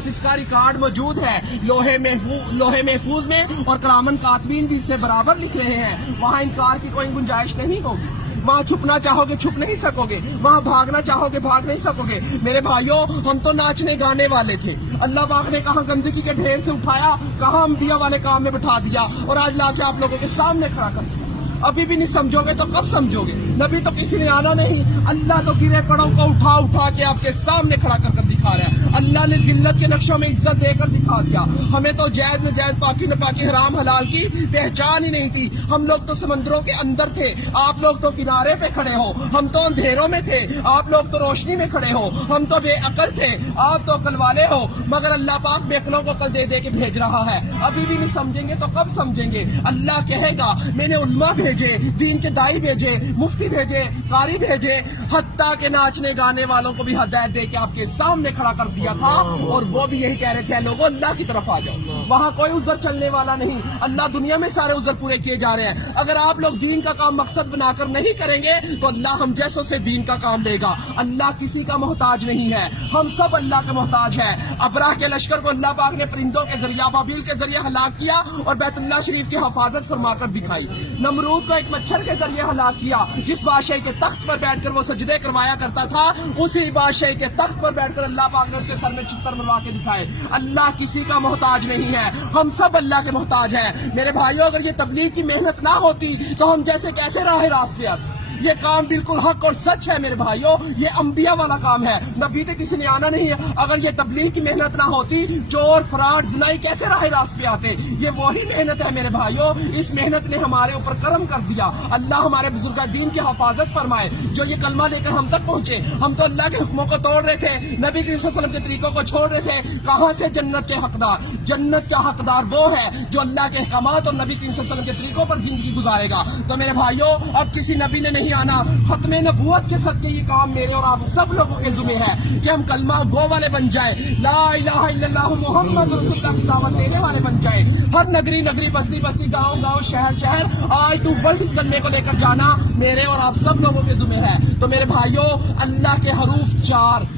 पास इसका रिकॉर्ड मौजूद है लोहे महफूज में, और करामन कातबीन भी इससे बराबर लिख रहे हैं। वहाँ इनकार की कोई गुंजाइश नहीं होगी। वहाँ छुपना चाहोगे छुप नहीं सकोगे, वहाँ भागना चाहोगे भाग नहीं सकोगे। मेरे भाइयों, हम तो नाचने गाने वाले थे, अल्लाह पाक ने कहाँ गंदगी के ढेर से उठाया, कहाँ अंबिया वाले काम में बिठा दिया, और आज लाके आप लोगों के सामने खड़ा कर दिया। अभी भी नहीं समझोगे तो कब समझोगे? नबी तो किसी ने आना नहीं, अल्लाह तो गिरे पड़ों को उठा उठा के आपके सामने खड़ा कर दिखा रहा है। अल्लाह ने जिल्लत के नक्शों में इज्जत देकर दिखा दिया। हमें तो जायज नजायज पाकी न पाकी हराम हलाल की पहचान ही नहीं थी। हम लोग तो समंदरों के अंदर थे, आप लोग तो किनारे पे खड़े हो। हम तो अंधेरों में थे, आप लोग तो रोशनी में खड़े हो। हम तो बेअकल थे, आप तो अकल वाले हो। मगर अल्लाह पाक बेअकलों को अकल दे दे के भेज रहा है। अभी भी नहीं समझेंगे तो कब समझेंगे? अल्लाह कहेगा मैंने उल्मा भेजे, दीन के दाई भेजे, मुफ्ती भेजे, कारी भेजे, हत्ता के नाचने गाने वालों को भी हदायत दे के आपके सामने खड़ा कर दिया था। और वो भी यही कह रहे थे लोगों अल्लाह की तरफ आ जाओ। वहाँ कोई उज़र चलने वाला नहीं, अल्लाह दुनिया में सारे उज़र पूरे किए जा रहे हैं। अगर आप लोग दीन का काम मकसद बनाकर नहीं करेंगे तो अल्लाह हम जैसों से दीन का काम लेगा। अल्लाह किसी का मोहताज नहीं है, हम सब अल्लाह के मोहताज है। अबराह के लश्कर को अल्लाह पाक ने परिंदों के जरिए अबाबील के जरिए हलाक किया और बैतुल्लाह शरीफ की हिफाजत फरमाकर दिखाई। नमरूद को एक मच्छर के जरिए हलाक किया, जिस बादशाह के तख्त पर बैठकर वो सजदे करवाया करता था, उसी बादशाह के तख्त पर बैठकर अल्लाह पाक ने उसके सर में चित्तर मरवा के दिखाए। अल्लाह किसी का मोहताज नहीं है, हम सब अल्लाह के मोहताज हैं। मेरे भाइयों, अगर ये तबलीग की मेहनत ना होती तो हम जैसे कैसे राह रास्ते आते। ये काम बिल्कुल हक और सच है मेरे भाइयों, ये अंबिया वाला काम है, नबी तो किसी ने आना नहीं है। अगर ये तबलीग की मेहनत ना होती, चोर फराड जिनाई कैसे राह रास्त पे आते? ये वही मेहनत है मेरे भाइयों, इस मेहनत ने हमारे ऊपर करम कर दिया। अल्लाह हमारे बुजुर्ग दीन की हिफाजत फरमाए, जो ये कलमा लेकर हम तक पहुंचे। हम तो अल्लाह के हुक्मों को तोड़ रहे थे, नबी करीम सल्लल्लाहु अलैहि वसल्लम के तरीकों को छोड़ रहे थे। कहाँ से जन्नत के हकदार? जन्नत का हकदार वो है जो अल्लाह के अहकामात और नबी करीम सल्लल्लाहु अलैहि वसल्लम के तरीकों पर जिंदगी गुजारेगा। तो मेरे भाइयों, अब किसी नबी ने नहीं आना, खत्मे नबूवत के सदके ये काम मेरे और आप सब लोगों के जुम्मे है कि हम कलमा गो वाले बन जाए, ला इलाहा इल्लल्लाह मुहम्मद रसूलुल्लाह की दावत देने वाले बन जाए। हर नगरी नगरी, बस्ती बस्ती, गांव गांव, शहर शहर, ऑल टू वर्ल्ड इस कलमे को लेकर जाना मेरे और आप सब लोगों के जुम्मे है। तो मेरे भाइयों, अल्लाह के हरूफ 4,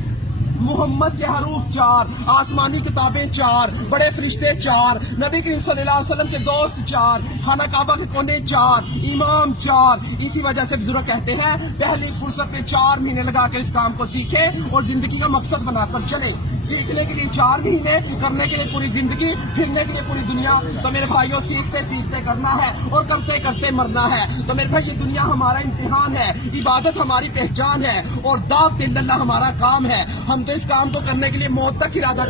मुहम्मद के हरूफ 4, आसमानी किताबें 4, बड़े फरिश्ते 4, नबी करीम सल्लल्लाहु अलैहि वसल्लम के दोस्त 4, खाना काबा के कोने 4, इमाम 4। इसी वजह से बुजुर्ग कहते हैं पहली फुर्सत में 4 महीने लगाकर इस काम को सीखे और जिंदगी का मकसद बनाकर चले। सीखने के लिए 4 महीने, करने के लिए पूरी जिंदगी, फिरने के लिए पूरी दुनिया। तो मेरे भाइयों, सीखते सीखते करना है और करते करते मरना है। तो मेरे भाई, ये दुनिया हमारा इम्तिहान है, इबादत हमारी पहचान है और दावत इल्लल्लाह हमारा काम है। हम तो इस काम को करने के लिए मौत तक इरादा